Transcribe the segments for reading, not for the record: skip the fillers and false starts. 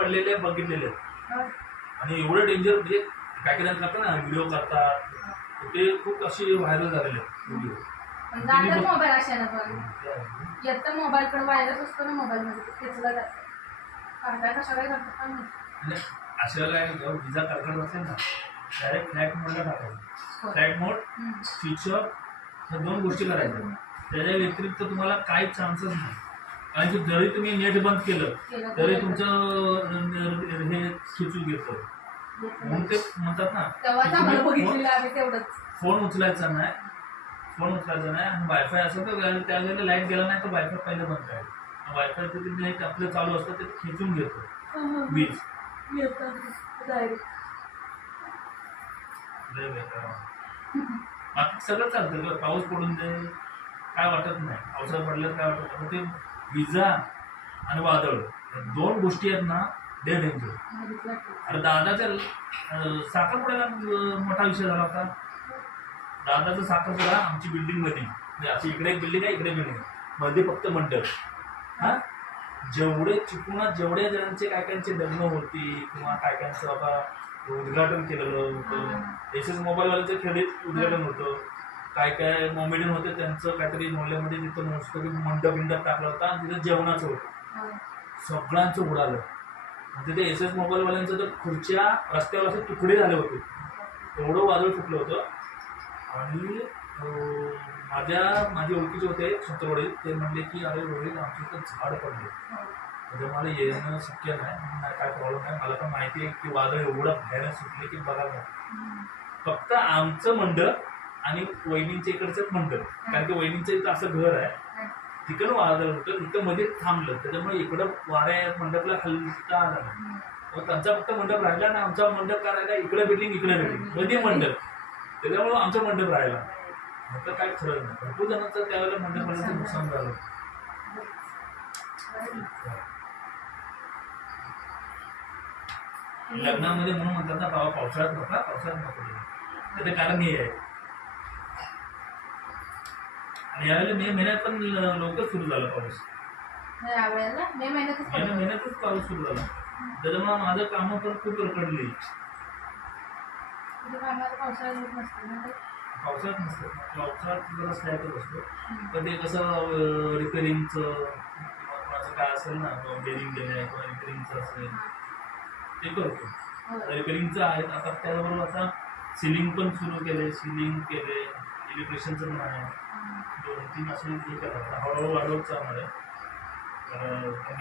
पडलेले बघितलेले आणि एवढं डेंजर म्हणजे काय काय करतात ना व्हिडिओ करतात ते खूप अशी व्हायरल झालेले व्हिडिओ. मोबाईल अशा पण येतं मोबाईल पण व्हायरस असतो ना मोबाईल मध्ये खेचला जातं काय कशा काय करतात पण नाही. अशा काय विजा कडकड असेल ना डायरेक्ट फ्लॅट मोडला टाकायचं. फ्लॅट मोड स्विच ऑफ ह्या 2 गोष्टी करायच्या. त्याच्या व्यतिरिक्त तुम्हाला काहीच चान्सच नाही. कारण की जरी तुम्ही नेट बंद केलं तरी तुमचं हे सुचू घेतं. म्हणून ते म्हणतात ना फोन उचलायचा नाही आणि वायफाय असं तर त्यावेळेला लाईट गेला नाही तर वायफाय पहिलं बंद करायचं. वायफाय तिथे नेट आपलं चालू असतं ते खेचून घेतो वीज. बाकी सगळं चालतं. पाऊस पडून दे काय वाटत नाही. पावसाळा पडल्यावर काय वाटत नाही. ते विजा आणि वादळ 2 गोष्टी आहेत ना डेंजर. अरे दादाच्या साखरपुड्याला मोठा विषय झाला होता. दादाचा साखरपुडा आमची बिल्डिंग मध्ये अशी इकडे एक बिल्डिंग आहे इकडे बिल्डिंग आहे मध्ये फक्त मंडप. हा जेवढे चिपळूणात जेवढ्या जणांचे काय कायचे लग्न होती किंवा काय कायचं बाबा उद्घाटन केलेलं होतं. एस मोबाईलवाल्याचं खेळीत उद्घाटन होतं. काय काय मॉमेडियन होते त्यांचं काहीतरी मोहल्ल्यामध्ये तिथं मस्त मंडप टाकला होता आणि तिथं जेवणाचं होतं. सगळ्यांचं उडालं. म्हणजे ते एस मोबाईलवाल्यांचं तर खुर्च्या रस्त्यावर असे तुकडे झाले होते. एवढं वादळ सुटलं होतं. आणि माझे ओळखीचे होते छत्रवाडीत ते म्हणले की अरे रोहित आमच्या इथं झाड पडले म्हणजे मला येणं शक्य नाही. काय प्रॉब्लेम नाही. मला पण माहिती आहे की वादळ एवढं भयानक सुटले की बघा फक्त आमचं मंडप आणि वहिनींच्या इकडचंच मंडप. कारण की वहिनींचं इथं असं घर आहे तिकडं वादळ होतं इथं मध्ये थांबलं त्याच्यामुळे इकडं वाऱ्या मंडपला हलता आला नाही. मग त्यांचा फक्त मंडप राहिला ना आमचा मंडप करायला इकडे बिल्डिंग मध्ये मंडप त्याच्यामुळे आमचा मंडप राहिला. तर काय खरं नाही. भरपूर जणांचं त्यावेळेला मंडपाचं नुकसान झालं. लग्नामध्ये म्हणून म्हणतात ना बाबा पावसाळ्यात नको त्याचं कारण हे आहे. आणि यावेळेला मे महिन्यात पण लवकर सुरू झाला पाऊस. मे महिन्यातच पाऊस सुरू झाला. त्याच्यामुळे माझं कामं पण खूप रखडली. पावसाळ्यात नसतं. पावसाळ्यात जरा स्लॅकच असतो. तर ते कसं रिपेरिंगचं किंवा कोणाचं काय असेल ना बेरिंग देणे किंवा रिपेरिंगचं असेल ते करतो. रिपेरिंगचं आहे. आता त्याबरोबर आता सिलिंग पण सुरू केले. इलेक्ट्रिशियनचं पण आहे. 2-3 असे हे करतात. हळूहळू वाढवत चालणार आहे.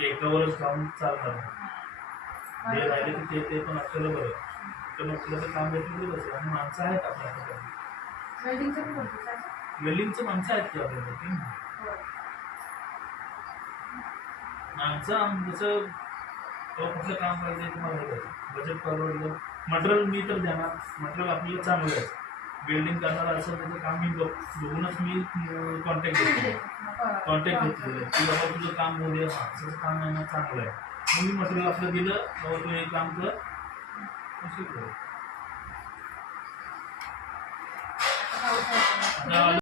एकावरच काम चालणार नाही. जे राहिले की ते पण आपल्याला बरं तर म्हटलं तर काम भेटलं तरी बसेल. आणि माणसं आहेत आपल्याकडे. वेल्डिंगचं माणसं आहेत की आपल्याकडे. माणसं जसं कुठलं काम पाहिजे तुम्हाला बजेट परवडलं. मटेरियल मी तर देणार. मटेरियल आपल्याला चांगलं आहे. बिल्डिंग करणार असं त्याचं काम मी बघूनच मी कॉन्टॅक्ट घेतलेलं की बाबा तुझं काम होऊ दे. असं काम आहे ना चांगलं आहे. मग मी मटेरियल आपलं दिलं बाबा तू हे काम कर असं कर.